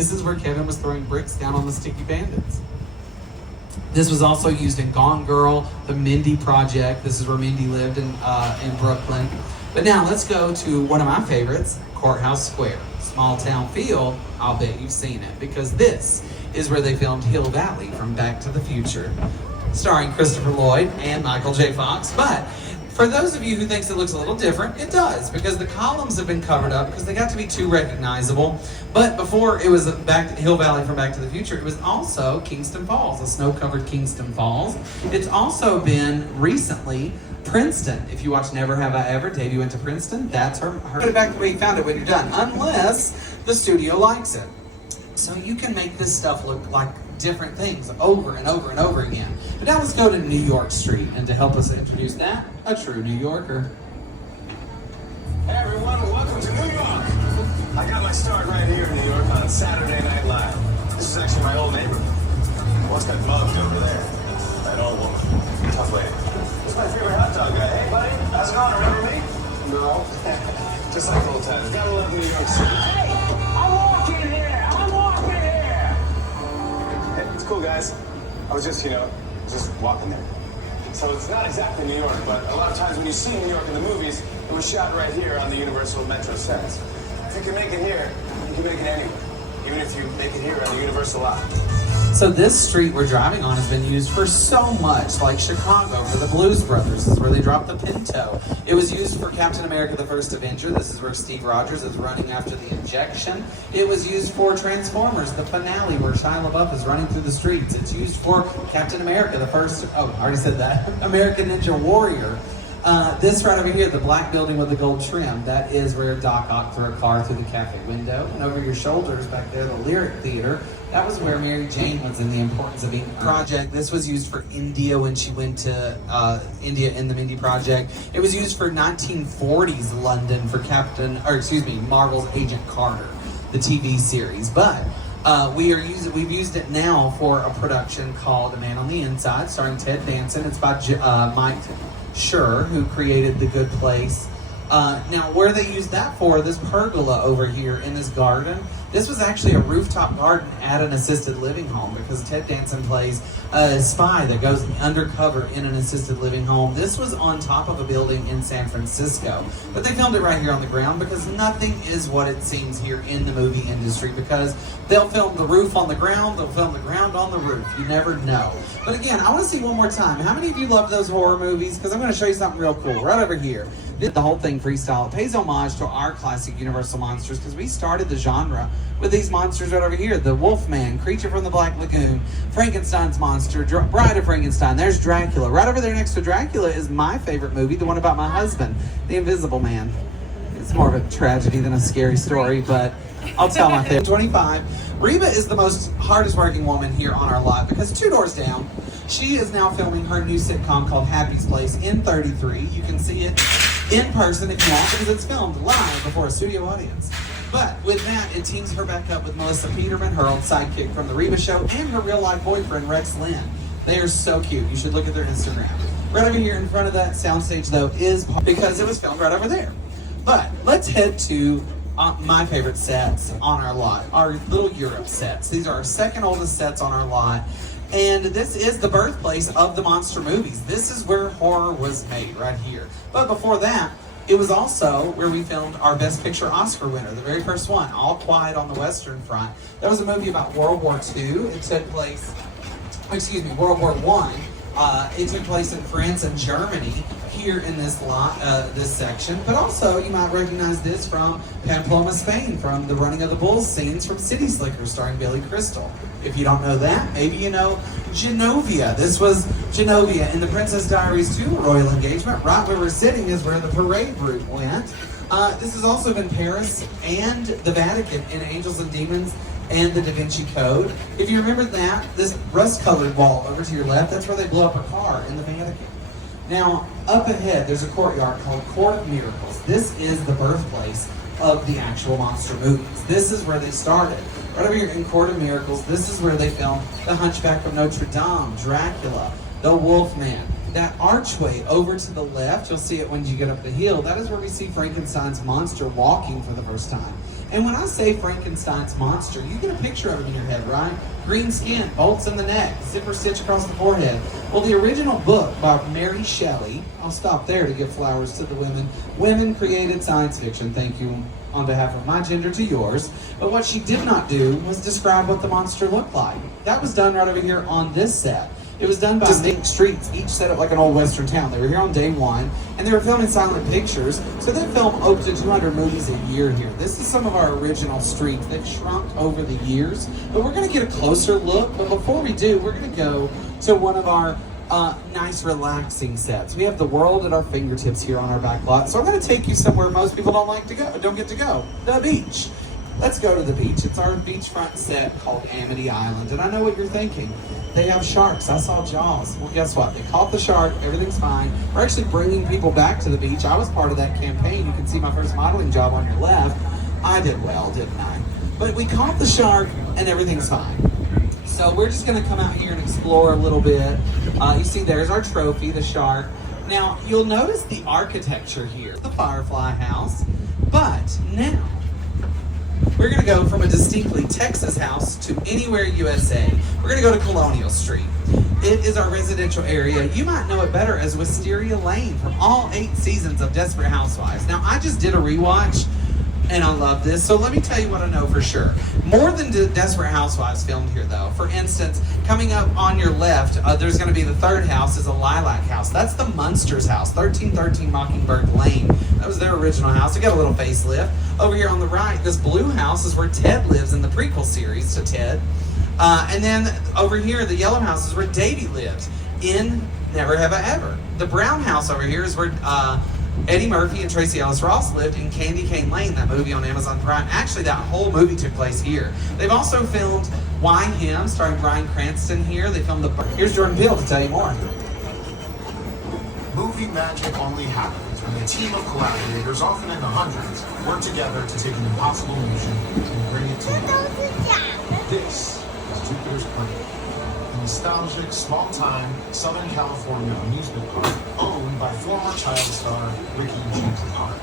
This is where Kevin was throwing bricks down on the sticky bandits. This was also used in Gone Girl, the Mindy Project. This is where Mindy lived in Brooklyn. But now let's go to one of my favorites, Courthouse Square. Small town feel, I'll bet you've seen it, because this is where they filmed Hill Valley from Back to the Future, starring Christopher Lloyd and Michael J. Fox. But for those of you who thinks it looks a little different, it does, because the columns have been covered up because they got to be too recognizable. But before it was Hill Valley from Back to the Future, it was also Kingston Falls, a snow-covered Kingston Falls. It's also been recently Princeton. If you watch Never Have I Ever, Davey went to Princeton. That's her. Put it back the way you found it when you're done, unless the studio likes it. So you can make this stuff look like different things over and over and over again. But now let's go to New York Street, and to help us introduce that, a true New Yorker. Hey everyone, welcome to New York. I got my start right here in New York on Saturday Night Live. This is actually my old neighborhood. What's that mugged over there? That old woman. Tough lady. This is my favorite hot dog guy. Hey buddy, how's it going? Remember me? No. Just like old times. Gotta love New York City. Hey, I'm walking here. Hey, it's cool guys. I was just walking there. So it's not exactly New York, but a lot of times when you see New York in the movies, it was shot right here on the Universal Metro sets. If you can make it here, you can make it anywhere. Even if you make it here on the Universal lot. So this street we're driving on has been used for so much, like Chicago for the Blues Brothers. This is where they dropped the Pinto. It was used for Captain America the First Avenger. This is where Steve Rogers is running after the injection. It was used for Transformers, the finale where Shia LaBeouf is running through the streets. It's used for Captain America the First, I already said that, American Ninja Warrior. This right over here, the black building with the gold trim, that is where Doc Ock threw a car through the cafe window. And over your shoulders back there, the Lyric Theater, that was where Mary Jane was in The Importance of Being Project. This was used for India when she went to India in the Mindy Project. It was used for 1940s London for Marvel's Agent Carter, the TV series. But we've used it now for a production called A Man on the Inside, starring Ted Danson. It's by Mike Schur, who created The Good Place. Now, where they used that for, this pergola over here in this garden, this was actually a rooftop garden at an assisted living home, because Ted Danson plays a spy that goes undercover in an assisted living home. This was on top of a building in San Francisco, but they filmed it right here on the ground, because nothing is what it seems here in the movie industry, because they'll film the roof on the ground, they'll film the ground on the roof. You never know. But again, I want to see one more time. How many of you love those horror movies? Because I'm going to show you something real cool right over here. The whole thing freestyle. It pays homage to our classic Universal monsters, because we started the genre with these monsters right over here. The Wolfman, Creature from the Black Lagoon, Frankenstein's monster, Bride of Frankenstein. There's Dracula. Right over there next to Dracula is my favorite movie, the one about my husband, The Invisible Man. It's more of a tragedy than a scary story, but I'll tell my favorite. 25. Reba is the most hardest working woman here on our lot, because 2 doors down, she is now filming her new sitcom called Happy's Place in 33. You can see it in person if you want, because it's filmed live before a studio audience. But with that, it teams her back up with Melissa Peterman, her old sidekick from The Reba Show, and her real-life boyfriend, Rex Lynn. They are so cute. You should look at their Instagram. Right over here in front of that soundstage, though, is because it was filmed right over there. But let's head to my favorite sets on our lot, our little Europe sets. These are our second oldest sets on our lot. And this is the birthplace of the monster movies. This is where horror was made, right here. But before that, it was also where we filmed our Best Picture Oscar winner, the very first one, All Quiet on the Western Front. That was a movie about World War II. It took place, World War I. It took place in France and Germany, here in this lot, this section. But also, you might recognize this from Pamplona, Spain, from the Running of the Bulls scenes from City Slickers, starring Billy Crystal. If you don't know that, maybe you know Genovia. This was Genovia in The Princess Diaries 2, Royal Engagement. Right where we're sitting is where the parade route went. This has also been Paris and the Vatican in Angels and Demons and the Da Vinci Code. If you remember that, this rust-colored wall over to your left, that's where they blew up a car in the Vatican. Now, up ahead, there's a courtyard called Court of Miracles. This is the birthplace of the actual monster movies. This is where they started. Right over here in Court of Miracles, this is where they filmed The Hunchback of Notre Dame, Dracula, The Wolfman. That archway over to the left, you'll see it when you get up the hill, that is where we see Frankenstein's monster walking for the first time. And when I say Frankenstein's monster, you get a picture of him in your head, right? Green skin, bolts in the neck, zipper stitch across the forehead. Well, the original book by Mary Shelley, I'll stop there to give flowers to the women. Women created science fiction. Thank you on behalf of my gender to yours. But what she did not do was describe what the monster looked like. That was done right over here on this set. It was done by distinct streets, each set up like an old western town. They were here on day one, and they were filming silent pictures, so they film up to 200 movies a year here. This is some of our original streets. They've shrunk over the years, but we're going to get a closer look. But before we do, we're going to go to one of our nice relaxing sets. We have the world at our fingertips here on our back lot, so I'm going to take you somewhere most people don't get to go, the beach. Let's go to the beach. It's our beachfront set called Amity Island. And I know what you're thinking. They have sharks. I saw Jaws. Well, guess what? They caught the shark. Everything's fine. We're actually bringing people back to the beach. I was part of that campaign. You can see my first modeling job on your left. I did well, didn't I? But we caught the shark and everything's fine. So we're just going to come out here and explore a little bit. You see there's our trophy, the shark. Now, you'll notice the architecture here. The Firefly House. But now, we're going to go from a distinctly Texas house to anywhere USA. We're going to go to Colonial Street. It is our residential area. You might know it better as Wisteria Lane from all 8 seasons of Desperate Housewives. Now, I just did a rewatch, and I love this. So let me tell you what I know for sure. More than Desperate Housewives filmed here, though. For instance, coming up on your left, there's going to be the third house is a lilac house. That's the Munsters house, 1313 Mockingbird Lane. That was their original house. It got a little facelift. Over here on the right, this blue house is where Ted lives in the prequel series to Ted. And then over here, the yellow house is where Davy lived in Never Have I Ever. The brown house over here is where Eddie Murphy and Tracy Ellis Ross lived in Candy Cane Lane, that movie on Amazon Prime. Actually, that whole movie took place here. They've also filmed Why Him, starring Bryan Cranston here. They filmed Here's Jordan Peele to tell you more. Movie magic only happens when a team of collaborators, often in the hundreds, work together to take an impossible mission and bring it to life. This is Jupiter's Planet, a nostalgic, small-time Southern California amusement park owned by former child star Ricky G. Park.